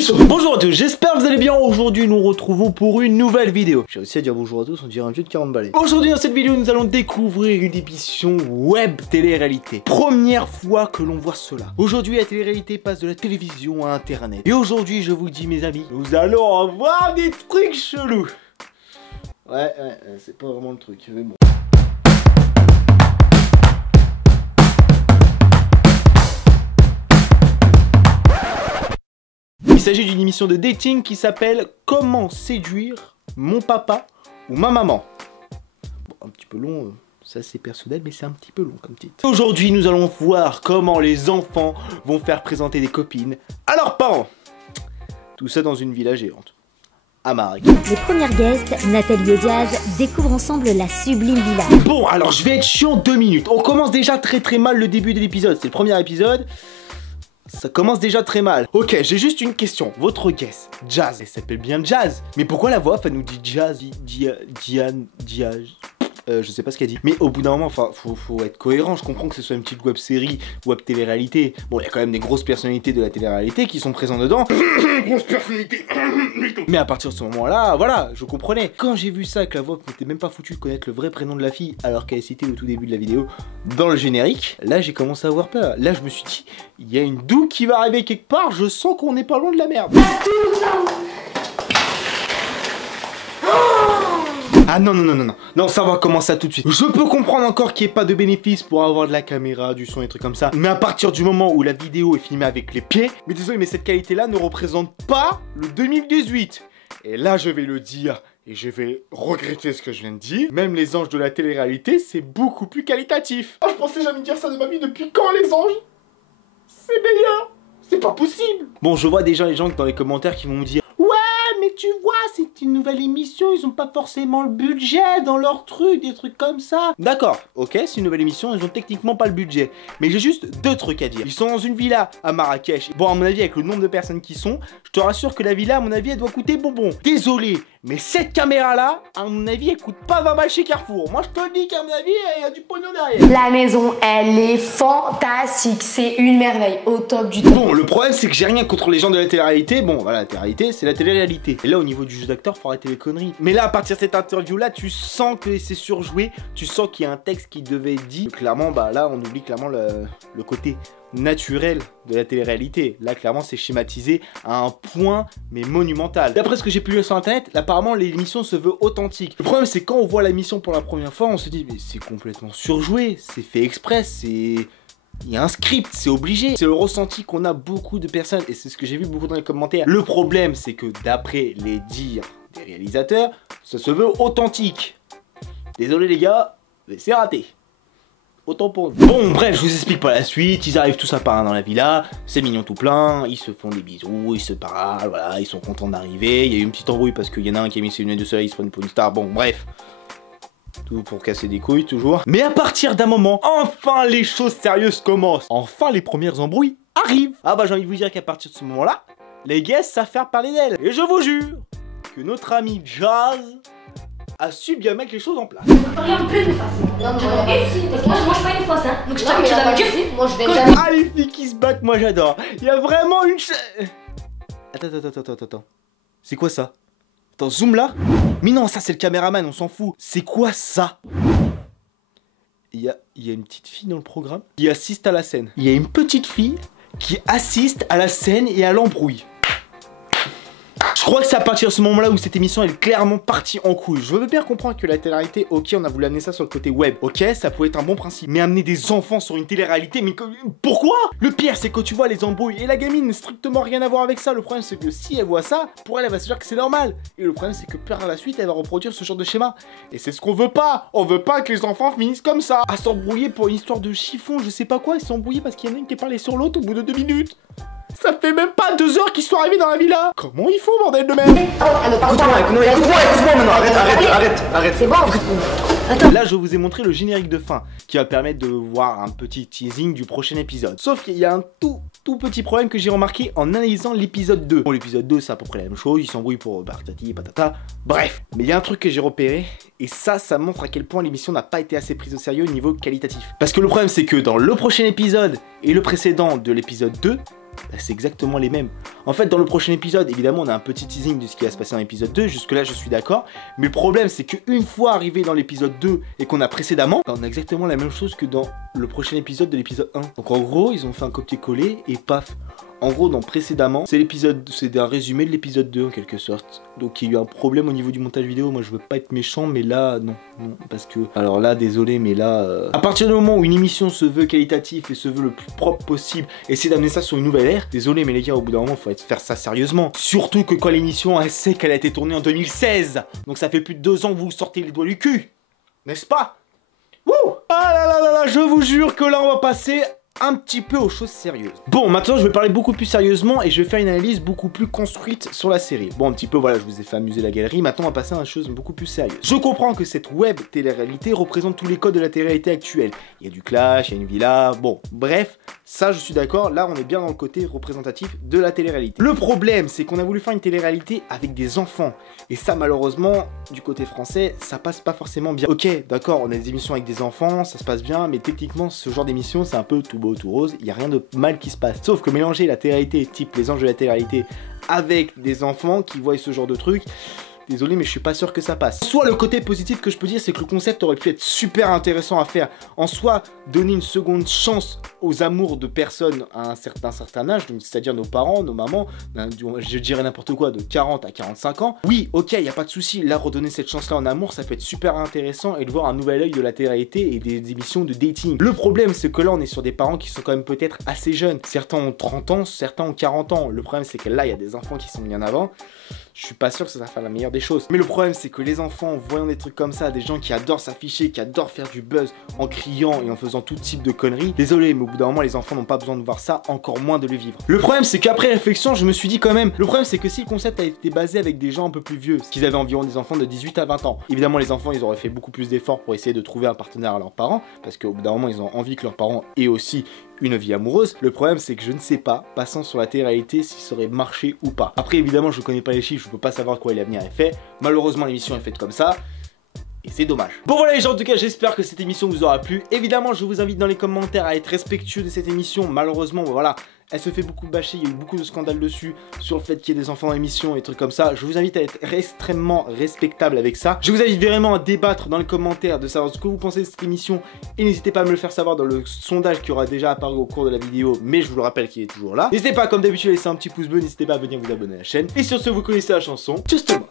suis chaud. Bonjour à tous, j'espère que vous allez bien. Aujourd'hui nous retrouvons pour une nouvelle vidéo. J'ai réussi à dire bonjour à tous, on dirait un vieux de 40 balais. Aujourd'hui dans cette vidéo nous allons découvrir une émission web télé-réalité. Première fois que l'on voit cela. Aujourd'hui la télé-réalité passe de la télévision à internet. Et aujourd'hui je vous dis mes amis, nous allons avoir des trucs chelous. Ouais, c'est pas vraiment le truc, mais bon. Il s'agit d'une émission de dating qui s'appelle Comment séduire mon papa ou ma maman. Bon, un petit peu long, ça c'est personnel, mais c'est un petit peu long comme titre. Aujourd'hui, nous allons voir comment les enfants vont faire présenter des copines à leurs parents. Tout ça dans une villa géante. À Marrakech. Les premières guests, Nathalie et Diaz, découvrent ensemble la sublime villa. Bon, alors je vais être chiant 2 minutes. On commence déjà très mal le début de l'épisode. C'est le premier épisode. Ça commence déjà très mal. Ok, j'ai juste une question. Votre guest, Jazz, elle s'appelle bien Jazz. Mais pourquoi la voix off, elle nous dit Jazz, Diane, je sais pas ce qu'elle dit. Mais au bout d'un moment, enfin, faut être cohérent. Je comprends que ce soit une petite web série, web télé-réalité. Bon, il y a quand même des grosses personnalités de la télé-réalité qui sont présentes dedans. Grosse personnalité. Mais à partir de ce moment-là, voilà, je comprenais. Quand j'ai vu ça, que la voix n'était même pas foutue de connaître le vrai prénom de la fille, alors qu'elle est citée au tout début de la vidéo dans le générique, là j'ai commencé à avoir peur. Là je me suis dit, il y a une doux qui va arriver quelque part, je sens qu'on n'est pas loin de la merde. Ah non, ça va commencer tout de suite. Je peux comprendre encore qu'il n'y ait pas de bénéfice pour avoir de la caméra, du son et trucs comme ça. Mais à partir du moment où la vidéo est filmée avec les pieds, mais désolé, mais cette qualité-là ne représente pas le 2018. Et là, je vais le dire, et je vais regretter ce que je viens de dire. Même les anges de la télé-réalité, c'est beaucoup plus qualitatif. Oh, je pensais jamais dire ça de ma vie. Depuis quand les anges? C'est meilleur. C'est pas possible. Bon, je vois déjà les gens dans les commentaires qui vont me dire, ouais, mais tu vois, c'est une nouvelle émission, ils ont pas forcément le budget dans leur truc, des trucs comme ça. D'accord, ok, c'est une nouvelle émission, ils ont techniquement pas le budget. Mais j'ai juste 2 trucs à dire. Ils sont dans une villa à Marrakech. Bon, à mon avis, avec le nombre de personnes qui sont, je te rassure que la villa, à mon avis, elle doit coûter bonbon. Désolé, mais cette caméra-là, à mon avis, elle coûte pas 20 balles chez Carrefour. Moi, je te le dis qu'à mon avis, il y a du pognon derrière. La maison, elle est fantastique, c'est une merveille, au top du top. Bon, le problème, c'est que j'ai rien contre les gens de la télé-réalité. Bon, voilà, la télé-réalité, c'est la télé-réalité. Et là, au niveau du jeu d'acteur, faut arrêter les conneries. Mais là, à partir de cette interview-là, tu sens que c'est surjoué. Tu sens qu'il y a un texte qui devait être dit. Clairement, bah là, on oublie clairement le côté naturel de la télé-réalité. Là, clairement, c'est schématisé à un point, mais monumental. D'après ce que j'ai pu lire sur internet, apparemment, l'émission se veut authentique. Le problème, c'est quand on voit l'émission pour la première fois, on se dit, mais c'est complètement surjoué, c'est fait exprès, il y a un script, c'est obligé. C'est le ressenti qu'on a beaucoup de personnes, et c'est ce que j'ai vu beaucoup dans les commentaires. Le problème, c'est que d'après les dires des réalisateurs, ça se veut authentique. Désolé les gars, mais c'est raté. Autant pour nous. Bon, bref, je vous explique pas la suite. Ils arrivent tous à part dans la villa, c'est mignon tout plein, ils se font des bisous, ils se parlent, voilà, ils sont contents d'arriver. Il y a eu une petite embrouille parce qu'il y en a un qui a mis ses lunettes de soleil, il se prend pour une star. Bon, bref. Tout pour casser des couilles, toujours. Mais à partir d'un moment, enfin les choses sérieuses commencent. Enfin les premières embrouilles arrivent. Ah bah j'ai envie de vous dire qu'à partir de ce moment-là, les guests savent faire parler d'elle. Et je vous jure que notre ami Jazz a su bien mettre les choses en place. Regarde plus de face. Non, parce que moi je mange pas une fois ça. Donc je t'invite, tu vas me casser. Moi je vais jamais. Ah, les filles qui se battent, moi j'adore. Il y a vraiment une Attends. C'est quoi ça? Attends, zoom là. Mais non, ça c'est le caméraman, on s'en fout. C'est quoi ça? Il y a une petite fille dans le programme qui assiste à la scène. Il y a une petite fille qui assiste à la scène et à l'embrouille. Je crois que c'est à partir de ce moment-là où cette émission est clairement partie en couille. Je veux bien comprendre que la télé-réalité, ok, on a voulu amener ça sur le côté web. Ok, ça pouvait être un bon principe. Mais amener des enfants sur une télé-réalité, mais pourquoi? Le pire, c'est que tu vois les embrouilles et la gamine n'a strictement rien à voir avec ça. Le problème, c'est que si elle voit ça, pour elle, elle va se dire que c'est normal. Et le problème, c'est que par la suite, elle va reproduire ce genre de schéma. Et c'est ce qu'on veut pas. On veut pas que les enfants finissent comme ça. À s'embrouiller pour une histoire de chiffon, je sais pas quoi. Ils s'embrouillent parce qu'il y en a une qui est parlé sur l'autre au bout de 2 minutes. Ça fait même pas 2 heures qu'ils sont arrivés dans la villa. Comment il faut, bordel de merde? Écoute-moi maintenant, arrête. C'est bon. Attends. Là, je vous ai montré le générique de fin qui va permettre de voir un petit teasing du prochain épisode. Sauf qu'il y a un tout petit problème que j'ai remarqué en analysant l'épisode 2. Bon, l'épisode 2, c'est à peu près la même chose. Ils s'embrouillent pour patati patata. Bref, mais il y a un truc que j'ai repéré. Et ça montre à quel point l'émission n'a pas été assez prise au sérieux au niveau qualitatif. Parce que le problème, c'est que dans le prochain épisode et le précédent de l'épisode 2, bah, c'est exactement les mêmes. En fait, dans le prochain épisode, évidemment, on a un petit teasing de ce qui va se passer dans l'épisode 2. Jusque-là, je suis d'accord. Mais le problème, c'est qu'une fois arrivé dans l'épisode 2 et qu'on a précédemment, bah, on a exactement la même chose que dans le prochain épisode de l'épisode 1. Donc en gros, ils ont fait un copier-coller et paf. En gros, dans précédemment, c'est un résumé de l'épisode 2 en quelque sorte. Donc il y a eu un problème au niveau du montage vidéo. Moi, je veux pas être méchant, mais là, non. Parce que, alors là, désolé, mais là, à partir du moment où une émission se veut qualitative et se veut le plus propre possible, essayer d'amener ça sur une nouvelle ère, désolé, mais les gars, au bout d'un moment, faut faire ça sérieusement. Surtout que quand l'émission, elle sait qu'elle a été tournée en 2016. Donc ça fait plus de 2 ans que vous sortez les doigts du cul. N'est-ce pas? Wouh! Ah là là là là, je vous jure que là, on va passer un petit peu aux choses sérieuses. Bon, maintenant je vais parler beaucoup plus sérieusement et je vais faire une analyse beaucoup plus construite sur la série. Bon, un petit peu, voilà, je vous ai fait amuser la galerie, maintenant on va passer à une chose beaucoup plus sérieuse. Je comprends que cette web télé-réalité représente tous les codes de la télé-réalité actuelle. Il y a du clash, il y a une villa, bon, bref, ça je suis d'accord, là on est bien dans le côté représentatif de la télé-réalité. Le problème, c'est qu'on a voulu faire une télé-réalité avec des enfants. Et ça, malheureusement, du côté français, ça passe pas forcément bien. Ok, d'accord, on a des émissions avec des enfants, ça se passe bien, mais techniquement, ce genre d'émission, c'est un peu tout beau, tout rose, il n'y a rien de mal qui se passe. Sauf que mélanger la télé-réalité, type les anges de la télé-réalité, avec des enfants qui voient ce genre de trucs, désolé, mais je suis pas sûr que ça passe. Soit le côté positif que je peux dire, c'est que le concept aurait pu être super intéressant à faire. En soi, donner une seconde chance aux amours de personnes à un certain âge, c'est-à-dire nos parents, nos mamans, je dirais n'importe quoi, de 40 à 45 ans. Oui, ok, il n'y a pas de souci. Là, redonner cette chance-là en amour, ça peut être super intéressant et de voir un nouvel œil de la télé-réalité et des émissions de dating. Le problème, c'est que là, on est sur des parents qui sont quand même peut-être assez jeunes. Certains ont 30 ans, certains ont 40 ans. Le problème, c'est que là, il y a des enfants qui sont bien avant. Je suis pas sûr que ça va faire la meilleure des choses. Mais le problème, c'est que les enfants, en voyant des trucs comme ça, des gens qui adorent s'afficher, qui adorent faire du buzz en criant et en faisant tout type de conneries, désolé, mais au bout d'un moment, les enfants n'ont pas besoin de voir ça, encore moins de le vivre. Le problème, c'est qu'après réflexion, je me suis dit quand même, le problème, c'est que si le concept a été basé avec des gens un peu plus vieux, parce qu'ils avaient environ des enfants de 18 à 20 ans, évidemment, les enfants, ils auraient fait beaucoup plus d'efforts pour essayer de trouver un partenaire à leurs parents, parce qu'au bout d'un moment, ils ont envie que leurs parents aient aussi une vie amoureuse. Le problème, c'est que je ne sais pas, passant sur la télé-réalité, si ça aurait marché ou pas. Après, évidemment, je connais pas les chiffres, je peux pas savoir quoi l'avenir est fait. Malheureusement, l'émission est faite comme ça. Et c'est dommage. Bon voilà les gens, en tout cas j'espère que cette émission vous aura plu. Évidemment je vous invite dans les commentaires à être respectueux de cette émission. Malheureusement voilà, elle se fait beaucoup bâcher, il y a eu beaucoup de scandales dessus sur le fait qu'il y ait des enfants dans l'émission et trucs comme ça. Je vous invite à être extrêmement respectable avec ça. Je vous invite vraiment à débattre dans les commentaires de savoir ce que vous pensez de cette émission. Et n'hésitez pas à me le faire savoir dans le sondage qui aura déjà apparu au cours de la vidéo. Mais je vous le rappelle qu'il est toujours là. N'hésitez pas comme d'habitude à laisser un petit pouce bleu, n'hésitez pas à venir vous abonner à la chaîne. Et sur ce vous connaissez la chanson, Just a Moment.